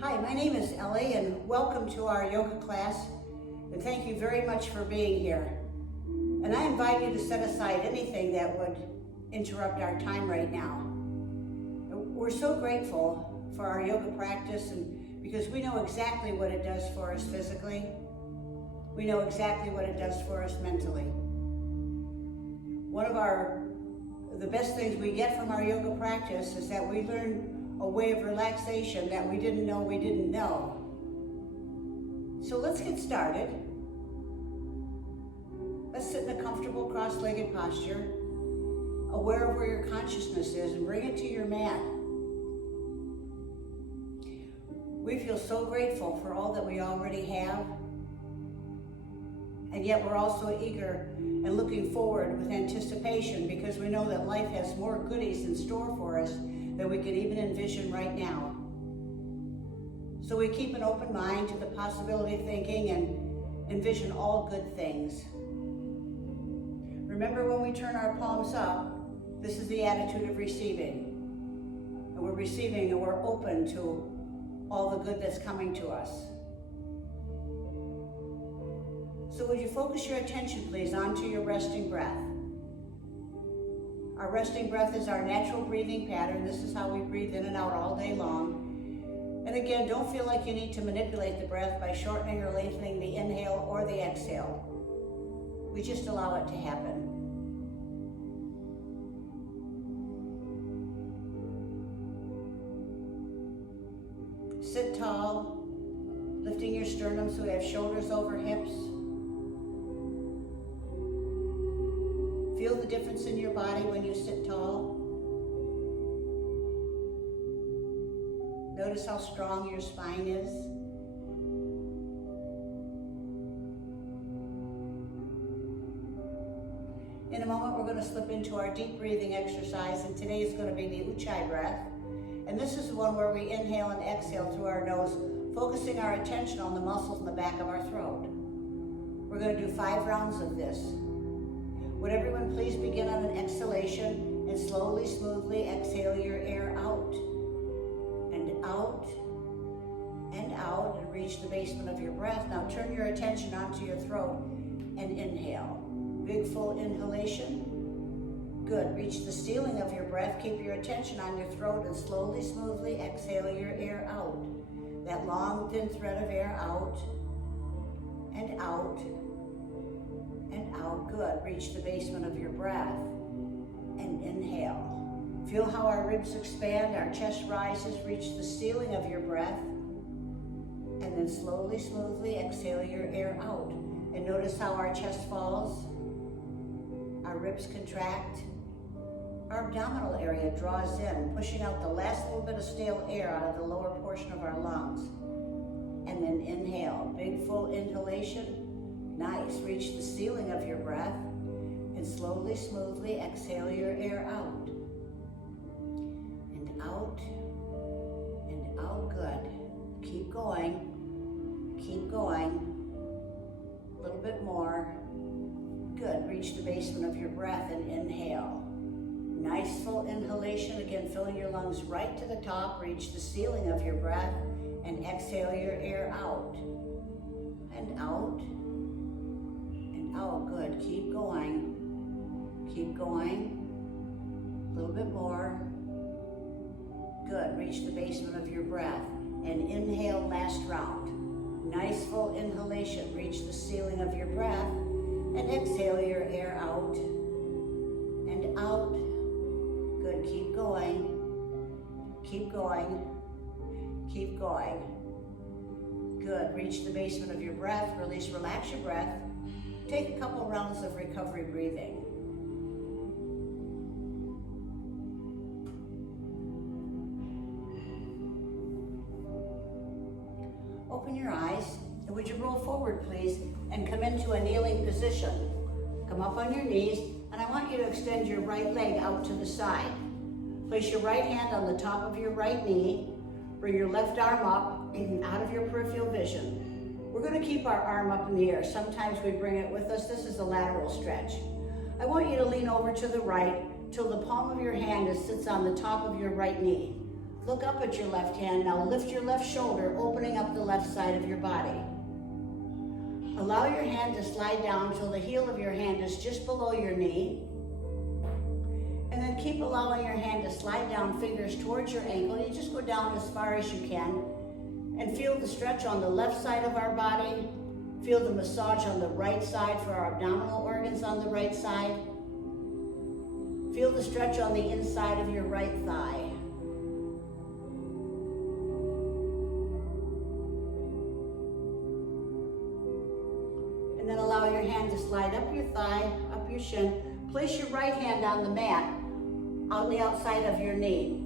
Hi, my name is Ellie and welcome to our yoga class, and thank you very much for being here. And I invite you to set aside anything that would interrupt our time right now. We're so grateful for our yoga practice, and because we know exactly what it does for us physically. We know exactly what it does for us mentally. One of the best things we get from our yoga practice is that we learn a way of relaxation that we didn't know we didn't know. So let's get started. Let's sit in a comfortable cross-legged posture, aware of where your consciousness is, and bring it to your mat. We feel so grateful for all that we already have, and yet we're also eager and looking forward with anticipation because we know that life has more goodies in store for us than we could even envision right now. So we keep an open mind to the possibility of thinking and envision all good things. Remember, when we turn our palms up, this is the attitude of receiving. And we're receiving and we're open to all the good that's coming to us. So would you focus your attention, please, onto your resting breath. Our resting breath is our natural breathing pattern. This is how we breathe in and out all day long. And again, don't feel like you need to manipulate the breath by shortening or lengthening the inhale or the exhale. We just allow it to happen. Sit tall, lifting your sternum so we have shoulders over hips. Feel the difference in your body when you sit tall. Notice how strong your spine is. In a moment, we're going to slip into our deep breathing exercise, and today is going to be the Ujjayi breath. And this is the one where we inhale and exhale through our nose, focusing our attention on the muscles in the back of our throat. We're going to do 5 rounds of this. Would everyone please begin on an exhalation and slowly, smoothly exhale your air out and out and out and reach the basement of your breath. Now turn your attention onto your throat and inhale. Big full inhalation. Good. Reach the ceiling of your breath. Keep your attention on your throat and slowly, smoothly exhale your air out. That long, thin thread of air out and out. And out. Good. Reach the basement of your breath and inhale. Feel how our ribs expand, our chest rises, reach the ceiling of your breath, and then slowly, smoothly exhale your air out. And notice how our chest falls, our ribs contract, our abdominal area draws in, pushing out the last little bit of stale air out of the lower portion of our lungs. And then inhale. Big full inhalation. Nice. Reach the ceiling of your breath and slowly, smoothly exhale your air out. And out and out. Good. Keep going. Keep going. A little bit more. Good. Reach the basement of your breath and inhale. Nice full inhalation. Again, filling your lungs right to the top. Reach the ceiling of your breath and exhale your air out. And out. Oh, good. Keep going. Keep going. A little bit more. Good. Reach the basement of your breath and inhale last round. Nice full inhalation. Reach the ceiling of your breath and exhale your air out and out. Good. Keep going. Keep going. Keep going. Good. Reach the basement of your breath. Release, relax your breath. Take a couple rounds of recovery breathing. Open your eyes, and would you roll forward, please, and come into a kneeling position. Come up on your knees, and I want you to extend your right leg out to the side. Place your right hand on the top of your right knee. Bring your left arm up out of your peripheral vision. We're going to keep our arm up in the air. Sometimes we bring it with us. This is a lateral stretch. I want you to lean over to the right till the palm of your hand sits on the top of your right knee. Look up at your left hand. Now lift your left shoulder, opening up the left side of your body. Allow your hand to slide down till the heel of your hand is just below your knee. And then keep allowing your hand to slide down, fingers towards your ankle. You just go down as far as you can. And feel the stretch on the left side of our body. Feel the massage on the right side for our abdominal organs on the right side. Feel the stretch on the inside of your right thigh. And then allow your hand to slide up your thigh, up your shin. Place your right hand on the mat, on the outside of your knee.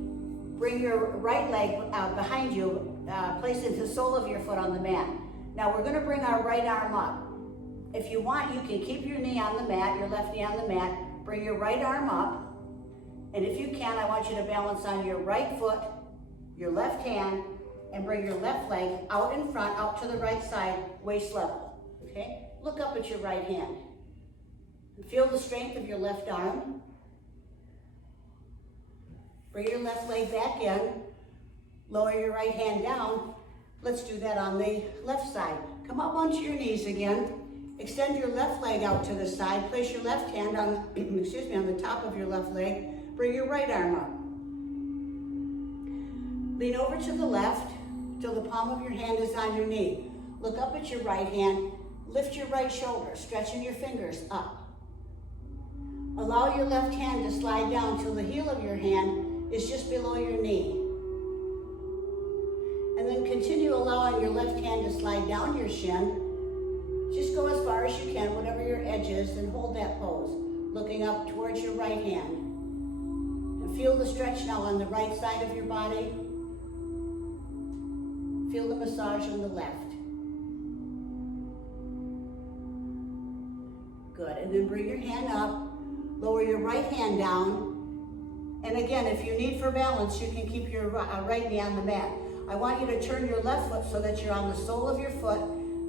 Bring your right leg behind you, place the sole of your foot on the mat. Now we're gonna bring our right arm up. If you want, you can keep your knee on the mat, your left knee on the mat, bring your right arm up, and if you can, I want you to balance on your right foot, your left hand, and bring your left leg out in front, out to the right side, waist level, okay? Look up at your right hand. Feel the strength of your left arm. Bring your left leg back in. Lower your right hand down. Let's do that on the left side. Come up onto your knees again. Extend your left leg out to the side. Place your left hand on, excuse me, on the top of your left leg. Bring your right arm up. Lean over to the left till the palm of your hand is on your knee. Look up at your right hand. Lift your right shoulder, stretching your fingers up. Allow your left hand to slide down till the heel of your hand is just below your knee. And then continue allowing your left hand to slide down your shin. Just go as far as you can, whatever your edge is, and hold that pose, looking up towards your right hand. And feel the stretch now on the right side of your body. Feel the massage on the left. Good, and then bring your hand up. Lower your right hand down. And again, if you need for balance, you can keep your right knee on the mat. I want you to turn your left foot so that you're on the sole of your foot.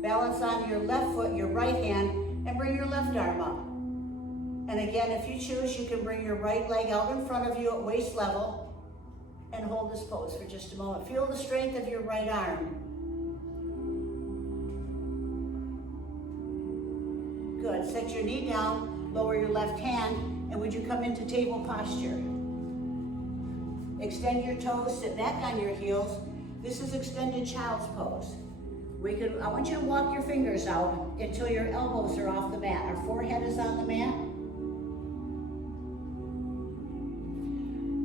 Balance on your left foot, your right hand, and bring your left arm up. And again, if you choose, you can bring your right leg out in front of you at waist level and hold this pose for just a moment. Feel the strength of your right arm. Good, set your knee down. Lower your left hand, and would you come into table posture? Extend your toes, sit back on your heels. This is extended child's pose. I want you to walk your fingers out until your elbows are off the mat. Our forehead is on the mat.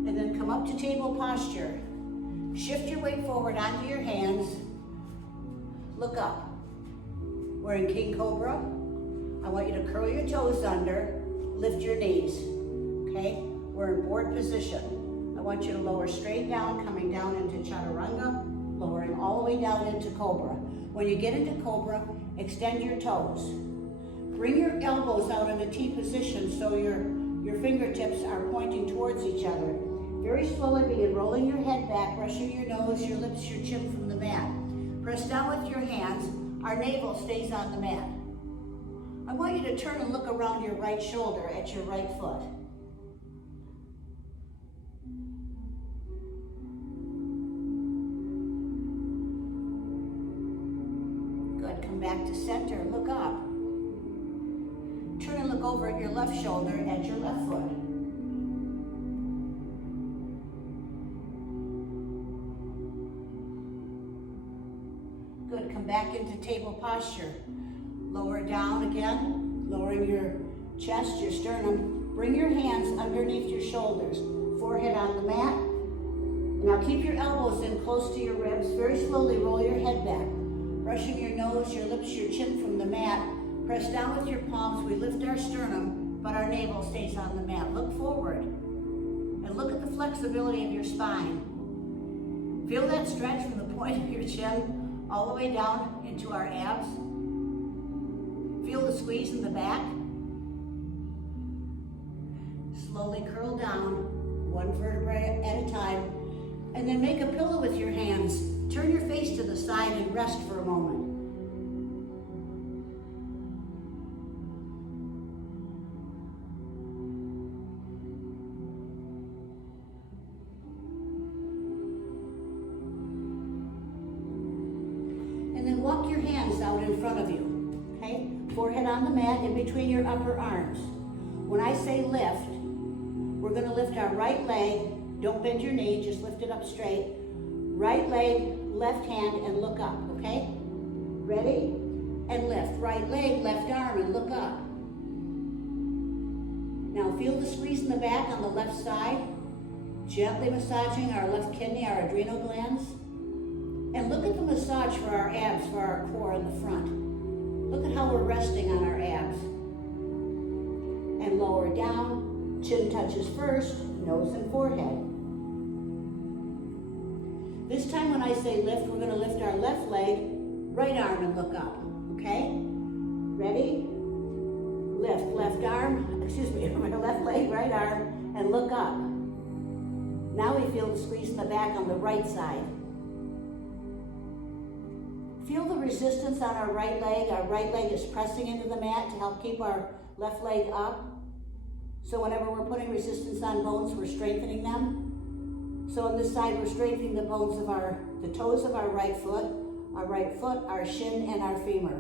And then come up to table posture. Shift your weight forward onto your hands. Look up. We're in King Cobra. I want you to curl your toes under, lift your knees, okay? We're in board position. I want you to lower straight down, coming down into Chaturanga, lowering all the way down into Cobra. When you get into Cobra, extend your toes. Bring your elbows out in a T position so your fingertips are pointing towards each other. Very slowly begin rolling your head back, brushing your nose, your lips, your chin from the mat. Press down with your hands. Our navel stays on the mat. I want you to turn and look around your right shoulder at your right foot. Good, come back to center, look up. Turn and look over at your left shoulder at your left foot. Good, come back into table posture. Lower down again, lowering your chest, your sternum. Bring your hands underneath your shoulders, forehead on the mat. Now keep your elbows in close to your ribs. Very slowly roll your head back. Brushing your nose, your lips, your chin from the mat. Press down with your palms. We lift our sternum, but our navel stays on the mat. Look forward and look at the flexibility of your spine. Feel that stretch from the point of your chin all the way down into our abs. Feel the squeeze in the back. Slowly curl down, one vertebrae at a time, and then make a pillow with your hands. Turn your face to the side and rest for a moment. in front of you, okay? Forehead on the mat in between your upper arms. When I say lift, we're gonna lift our right leg. Don't bend your knee, just lift it up straight. Right leg, left hand, and look up, okay? Ready? And lift. Right leg, left arm, and look up. Now feel the squeeze in the back on the left side. Gently massaging our left kidney, our adrenal glands. And look at the massage for our abs, for our core in the front. Look at how we're resting on our abs. And lower down, chin touches first, nose and forehead. This time when I say lift, we're gonna lift our left leg, right arm, and look up, okay? Ready? Lift, left arm, left leg, right arm, and look up. Now we feel the squeeze in the back on the right side. Feel the resistance on our right leg. Our right leg is pressing into the mat to help keep our left leg up. So whenever we're putting resistance on bones, we're strengthening them. So on this side, we're strengthening the bones of the toes of our right foot, our shin, and our femur.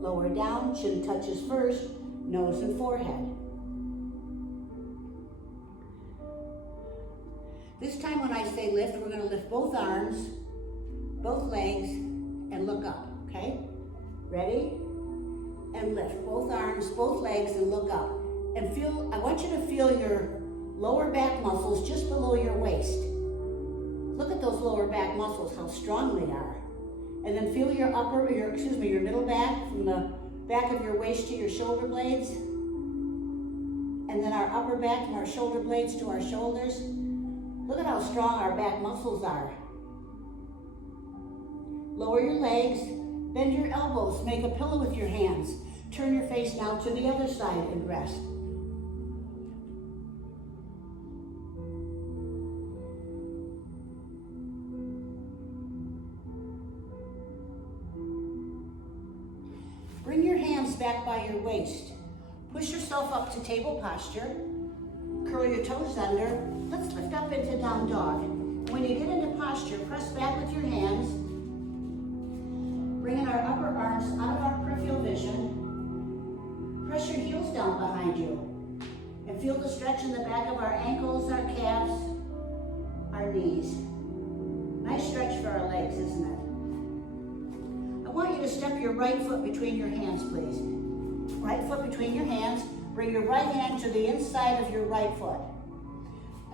Lower down, chin touches first, nose and forehead. This time when I say lift, we're gonna lift both arms, both legs, and look up, okay? Ready? And lift both arms, both legs, and look up. And I want you to feel your lower back muscles just below your waist. Look at those lower back muscles, how strong they are. And then feel your your middle back, from the back of your waist to your shoulder blades. And then our upper back from our shoulder blades to our shoulders. Look at how strong our back muscles are. Lower your legs, bend your elbows, make a pillow with your hands. Turn your face now to the other side and rest. Bring your hands back by your waist. Push yourself up to table posture. Curl your toes under. Let's lift up into down dog. When you get into posture, press back with your hands. Bringing our upper arms out of our peripheral vision. Press your heels down behind you. And feel the stretch in the back of our ankles, our calves, our knees. Nice stretch for our legs, isn't it? I want you to step your right foot between your hands, please. Right foot between your hands. Bring your right hand to the inside of your right foot.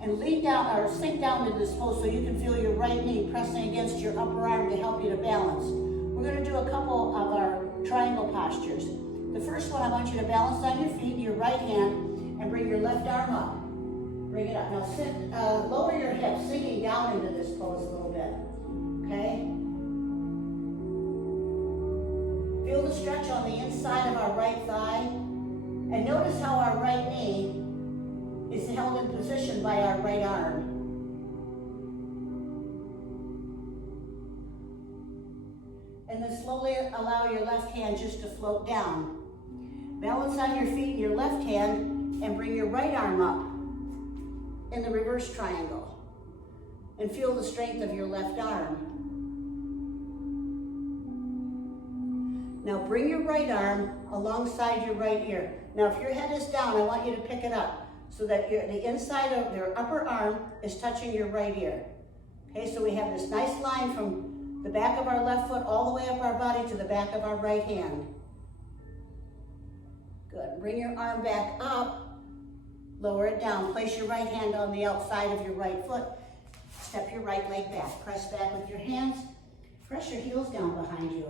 And lean down or sink down to this pose so you can feel your right knee pressing against your upper arm to help you to balance. We're going to do a couple of our triangle postures. The first one, I want you to balance on your feet, your right hand, and bring your left arm up. Bring it up. Now lower your hips, sinking down into this pose a little bit. Okay? Feel the stretch on the inside of our right thigh. And notice how our right knee is held in position by our right arm. And then slowly allow your left hand just to float down. Balance on your feet in your left hand and bring your right arm up in the reverse triangle. And feel the strength of your left arm. Now bring your right arm alongside your right ear. Now if your head is down, I want you to pick it up so that the inside of your upper arm is touching your right ear. Okay, so we have this nice line from the back of our left foot all the way up our body to the back of our right hand. Good. Bring your arm back up, lower it down. Place your right hand on the outside of your right foot. Step your right leg back. Press back with your hands. Press your heels down behind you.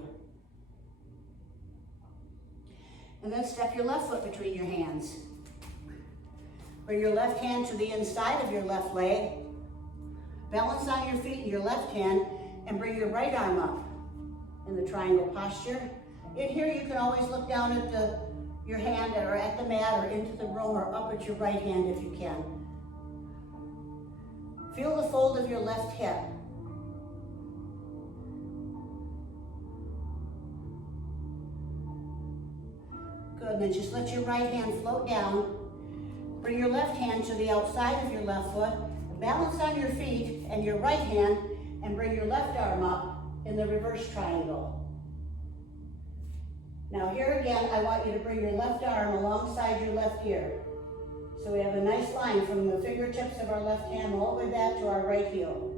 And then step your left foot between your hands. Bring your left hand to the inside of your left leg. Balance on your feet in your left hand and bring your right arm up in the triangle posture. In here you can always look down at your hand or at the mat or into the room or up at your right hand if you can. Feel the fold of your left hip. Good, and then just let your right hand float down. Bring your left hand to the outside of your left foot. Balance on your feet and your right hand, and bring your left arm up in the reverse triangle. Now here again, I want you to bring your left arm alongside your left ear. So we have a nice line from the fingertips of our left hand all the way back to our right heel.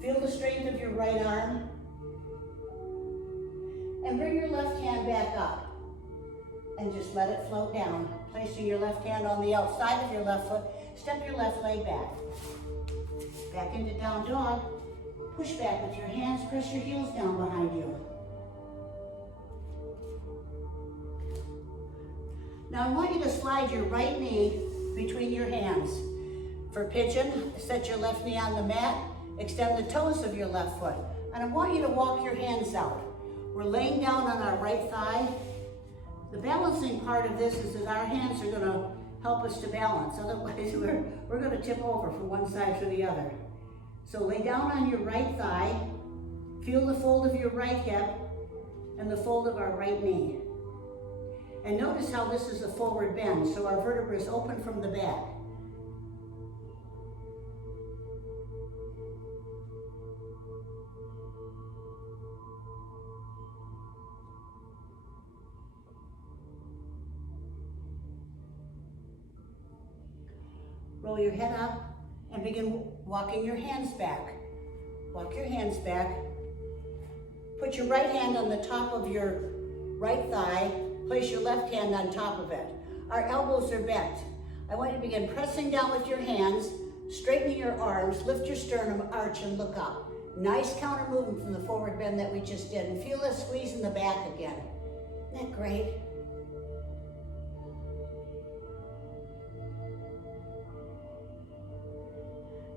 Feel the strength of your right arm. And bring your left hand back up. And just let it float down. Placing your left hand on the outside of your left foot. Step your left leg back. Back into down dog. Push back with your hands. Press your heels down behind you. Now I want you to slide your right knee between your hands. For pigeon, set your left knee on the mat. Extend the toes of your left foot. And I want you to walk your hands out. We're laying down on our right thigh. The balancing part of this is that our hands are going to help us to balance. Otherwise, we're going to tip over from one side to the other. So lay down on your right thigh. Feel the fold of your right hip and the fold of our right knee. And notice how this is a forward bend, so our vertebra is open from the back. Roll your head up and begin walking your hands back. Walk your hands back. Put your right hand on the top of your right thigh. Place your left hand on top of it. Our elbows are bent. I want you to begin pressing down with your hands, straightening your arms, lift your sternum, arch, and look up. Nice counter movement from the forward bend that we just did. And feel that squeeze in the back again. Isn't that great?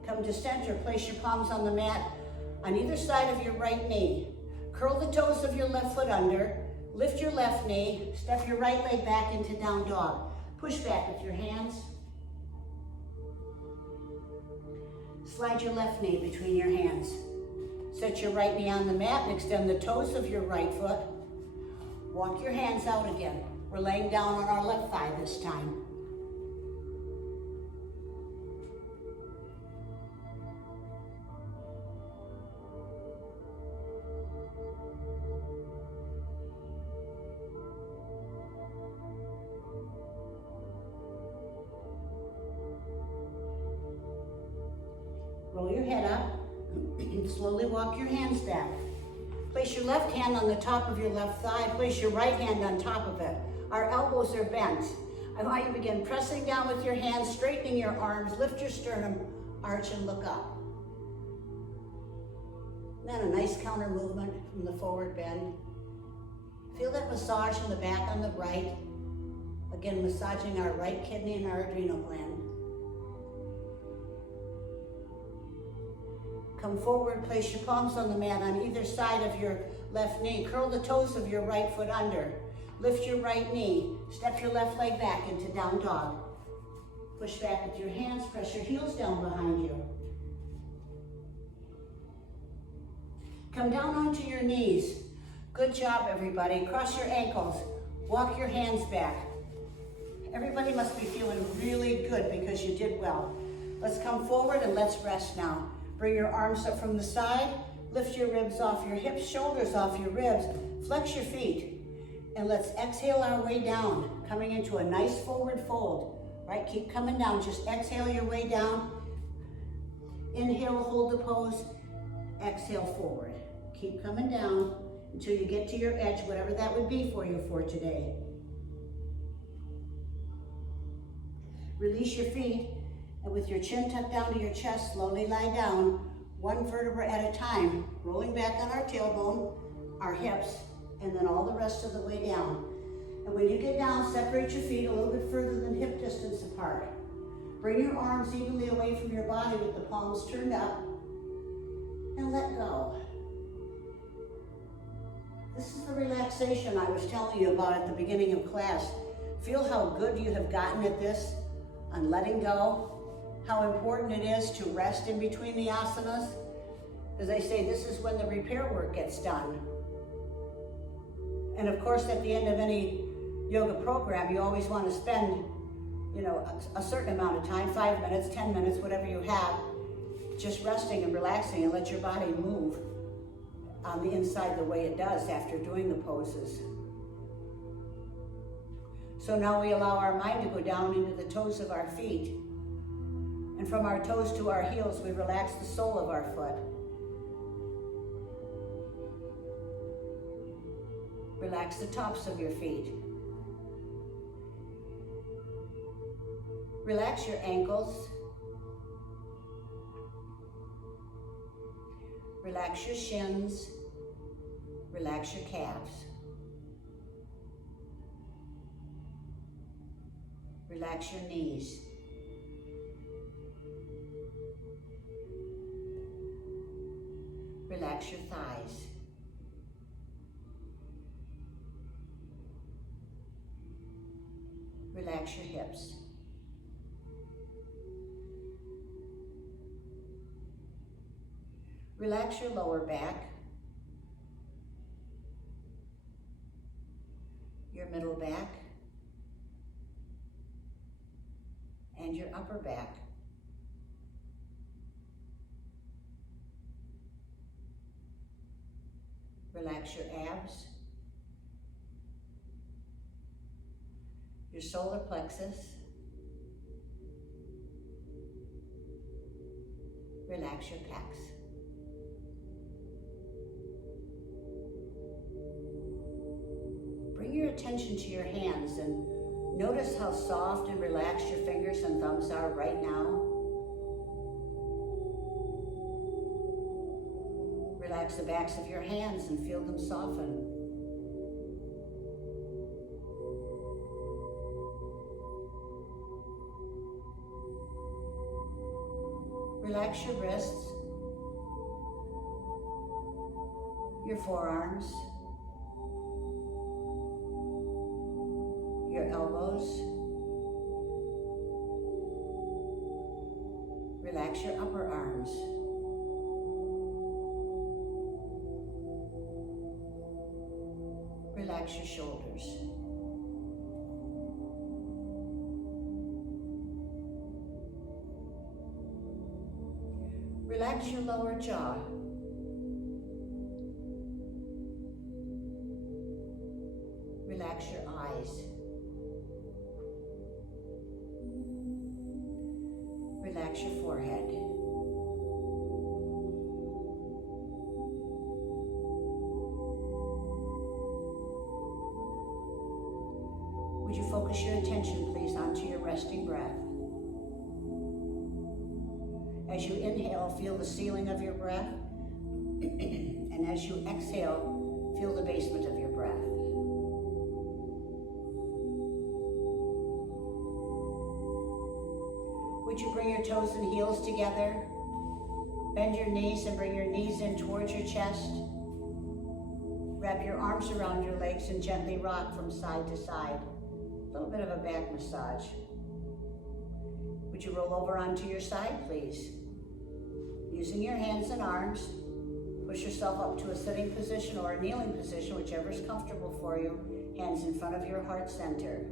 Come to center, place your palms on the mat on either side of your right knee. Curl the toes of your left foot under, lift your left knee, step your right leg back into down dog. Push back with your hands. Slide your left knee between your hands. Set your right knee on the mat and extend the toes of your right foot. Walk your hands out again. We're laying down on our left thigh this time. Roll your head up, slowly walk your hands back. Place your left hand on the top of your left thigh, place your right hand on top of it. Our elbows are bent. I want you to begin pressing down with your hands, straightening your arms, lift your sternum, arch and look up. Then a nice counter movement from the forward bend. Feel that massage in the back on the right. Again, massaging our right kidney and our adrenal gland. Come forward, place your palms on the mat on either side of your left knee. Curl the toes of your right foot under. Lift your right knee. Step your left leg back into down dog. Push back with your hands. Press your heels down behind you. Come down onto your knees. Good job, everybody. Cross your ankles. Walk your hands back. Everybody must be feeling really good because you did well. Let's come forward and let's rest now. Bring your arms up from the side, lift your ribs off your hips, shoulders off your ribs, flex your feet, and let's exhale our way down, coming into a nice forward fold, right? Keep coming down, just exhale your way down. Inhale, hold the pose, exhale forward. Keep coming down until you get to your edge, whatever that would be for you for today. Release your feet. And with your chin tucked down to your chest, slowly lie down, one vertebra at a time, rolling back on our tailbone, our hips, and then all the rest of the way down. And when you get down, separate your feet a little bit further than hip distance apart. Bring your arms evenly away from your body with the palms turned up, and let go. This is the relaxation I was telling you about at the beginning of class. Feel how good you have gotten at this, on letting go. How important it is to rest in between the asanas. As I say, this is when the repair work gets done. And of course, at the end of any yoga program, you always want to spend, a certain amount of time, 5 minutes, 10 minutes, whatever you have, just resting and relaxing and let your body move. on the inside the way it does after doing the poses. So now we allow our mind to go down into the toes of our feet. And from our toes to our heels, we relax the sole of our foot. Relax the tops of your feet. Relax your ankles. Relax your shins. Relax your calves. Relax your knees. Relax your thighs. Relax your hips. Relax your lower back, your middle back, and your upper back. Relax your abs, your solar plexus. Relax your pecs. Bring your attention to your hands and notice how soft and relaxed your fingers and thumbs are right now. Relax the backs of your hands and feel them soften. Relax your wrists, your forearms, your elbows. Relax your upper arms. Relax your shoulders. Relax your lower jaw. Relax your eyes. Relax your forehead. Would you focus your attention, please, onto your resting breath? As you inhale, feel the ceiling of your breath. And as you exhale, feel the basement of your breath. Would you bring your toes and heels together? Bend your knees and bring your knees in towards your chest. Wrap your arms around your legs and gently rock from side to side. A little bit of a back massage. Would you roll over onto your side, please? Using your hands and arms, push yourself up to a sitting position or a kneeling position, whichever is comfortable for you. Hands in front of your heart center.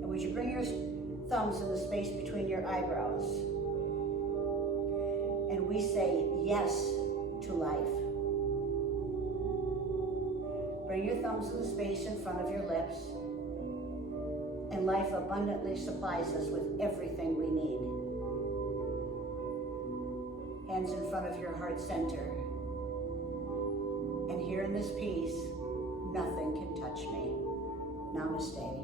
And would you bring your thumbs in the space between your eyebrows? And we say yes to life. Bring your thumbs in the space in front of your lips. And life abundantly supplies us with everything we need. Hands in front of your heart center. And here in this peace, nothing can touch me. Namaste.